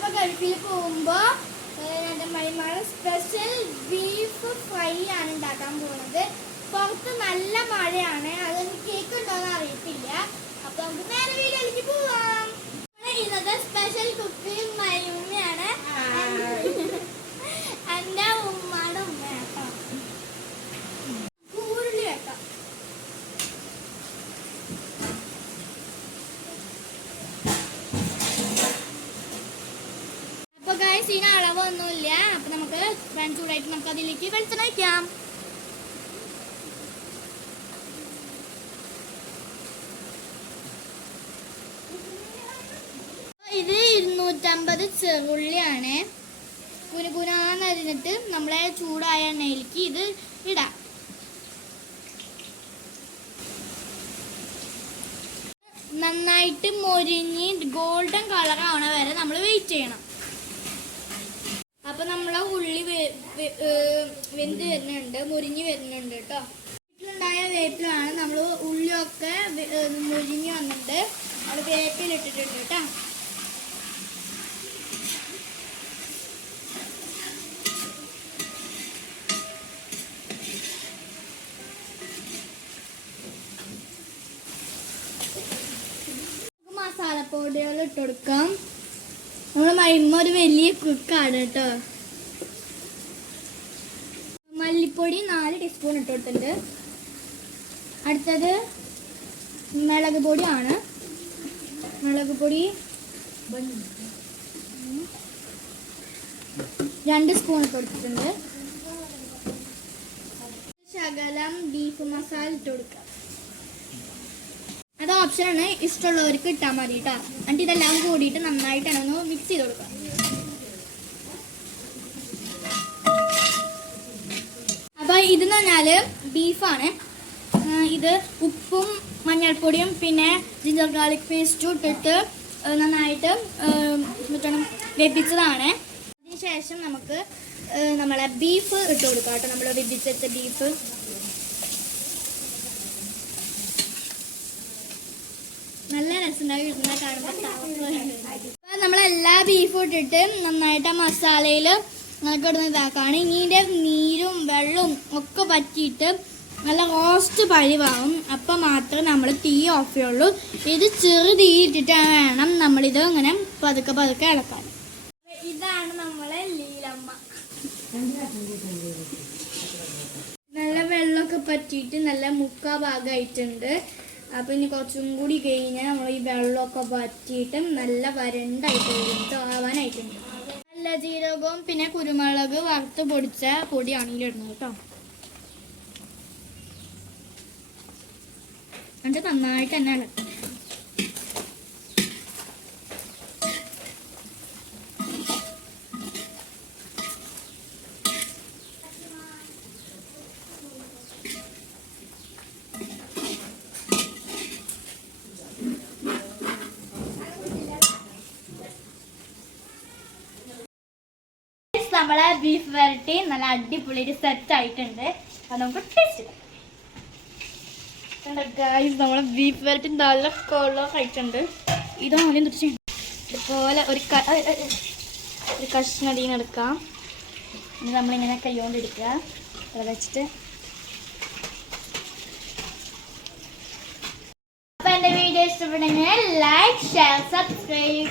അപ്പോൾ ഗൾഫിൽ പോകുമ്പോൾ എൻ്റെ മൈമാടെ സ്പെഷ്യൽ ബീഫ് ഫ്രൈ ആണ് ഉണ്ടാക്കാൻ പോകുന്നത്. പുറത്ത് നല്ല മഴയാണ്, അതൊന്ന് കേക്ക് ഉണ്ടോയെന്ന് അറിയത്തില്ല. അപ്പോൾ നമുക്ക് നേരെ വീഡിയോയിലേക്ക് പോവാം. ഇന്നത്തെ സ്പെഷ്യൽ കുക്ക് മൈമയാണ്, എൻ്റെ ഉമ്മയുടെ ഉമ്മയാട്ടോ. ഉരുളി കേട്ടോ. അപ്പോൾ ഗൈസ് ഇതിന് അളവൊന്നുമില്ല. അപ്പോൾ നമുക്ക് പാൻ ചൂടായിട്ട് നമുക്ക് അതിലേക്ക് വെളിച്ചെണ്ണ വയ്ക്കാം. ഇത് 250 ചെറുള്ളിയാണ്. കുനുകുനാന്നരിഞ്ഞിട്ട് നമ്മളെ ചൂടായ എണ്ണയിലേക്ക് ഇത് ഇടാം. നന്നായിട്ട് മൊരിഞ്ഞ് ഗോൾഡൻ കളർ ആവണ വരെ നമ്മൾ വെയിറ്റ് ചെയ്യണം. അപ്പൊ നമ്മളെ ഉള്ളി വെന്ത് വരുന്നുണ്ട്, മുരിഞ്ഞ് വരുന്നുണ്ട് കേട്ടോ. വീട്ടിലുണ്ടായ വേപ്പിലാണ് നമ്മൾ ഉള്ളിയൊക്കെ മുരിഞ്ഞ് വന്നിട്ട് നമ്മൾ വേപ്പിലിട്ടിട്ടുണ്ട് കേട്ടോ. മസാലപ്പൊടികൾ ഇട്ട് കൊടുക്കാം. നമ്മളെ മൈമ ഒരു വലിയ കുക്കാണ് കേട്ടോ. മല്ലിപ്പൊടി 4 ടീസ്പൂൺ ഇട്ട് കൊടുത്തിട്ടുണ്ട്. അടുത്തത് മുളക് പൊടിയാണ്. മുളക് പൊടി 2 സ്പൂൺ ഇട്ട് കൊടുത്തിട്ടുണ്ട്. ശകലം ബീഫ് മസാല ഇട്ട് കൊടുക്കാം. അത് ഓപ്ഷനാണ്, ഇഷ്ടമുള്ളവർക്ക് ഇട്ടാൽ മതി കേട്ടോ. എന്നിട്ട് ഇതെല്ലാം കൂടിയിട്ട് നന്നായിട്ടാണ് ഒന്ന് മിക്സ് ചെയ്ത് കൊടുക്കുക. അപ്പോൾ ഇതെന്ന് പറഞ്ഞാൽ ബീഫാണ്. ഇത് ഉപ്പും മഞ്ഞൾപ്പൊടിയും പിന്നെ ജിഞ്ചർ ഗാർലിക് പേസ്റ്റും ഇട്ടിട്ട് നന്നായിട്ട് വെപ്പിച്ചതാണ്. അതിനുശേഷം നമുക്ക് നമ്മളെ ബീഫ് ഇട്ട് കൊടുക്കാം കേട്ടോ. നമ്മൾ വെപ്പിച്ച ബീഫ് നല്ല രസമുണ്ടായി ഇരുന്ന കാണുമ്പോൾ. നമ്മളെല്ലാ ബീഫും ഇട്ടിട്ട് നന്നായിട്ട് ആ മസാലയിൽ കിടന്ന് ഇതാക്കാണ്. ഇതിൻ്റെ നീരും വെള്ളവും ഒക്കെ പറ്റിയിട്ട് നല്ല റോസ്റ്റ് പരിവാകും. അപ്പം മാത്രമേ നമ്മൾ തീ ഓഫ് ചെയ്യുള്ളൂ. ഇത് ചെറു തീ ഇട്ടിട്ട് വേണം നമ്മളിത് ഇങ്ങനെ പതുക്കെ പതുക്കെ ഇളക്കാൻ. ഇതാണ് നമ്മളെ ലീലമ്മ. നല്ല വെള്ളമൊക്കെ പറ്റിയിട്ട് നല്ല മുക്കാ ഭാഗമായിട്ടുണ്ട്. അപ്പം ഇനി കുറച്ചും കൂടി കഴിഞ്ഞാൽ നമ്മൾ ഈ വെള്ളമൊക്കെ പറ്റിയിട്ട് നല്ല വരണ്ടായിട്ട് ആവാനായിട്ടുണ്ട്. നല്ല ജീരകവും പിന്നെ കുരുമുളക് വറുത്ത് പൊടിച്ച പൊടിയാണ് ഇതിലിടുന്നത് കേട്ടോ. എന്നിട്ട് നന്നായിട്ട് തന്നെ ഇളക്കും. നമ്മളെ ബീഫ് വരട്ടി നല്ല അടിപൊളിയായിട്ട് സെറ്റ് ആയിട്ടുണ്ട്. അത് നമുക്ക് ടേസ്റ്റ് ചെയ്യാം. നമ്മളെ ബീഫ് വരട്ടി നല്ല കളർ ആയിട്ടുണ്ട്. ഇതാദ്യം തിരിച്ച് ഇതുപോലെ ഒരു കഷ്ണടീന്ന് എടുക്കാം. ഇനി നമ്മളിങ്ങനെ കൈകൊണ്ട് എടുക്കുക. വെച്ചിട്ട് അപ്പം എൻ്റെ വീഡിയോ ഇഷ്ടപ്പെട്ടെങ്കിൽ ലൈക്ക്, ഷെയർ, സബ്സ്ക്രൈബ്.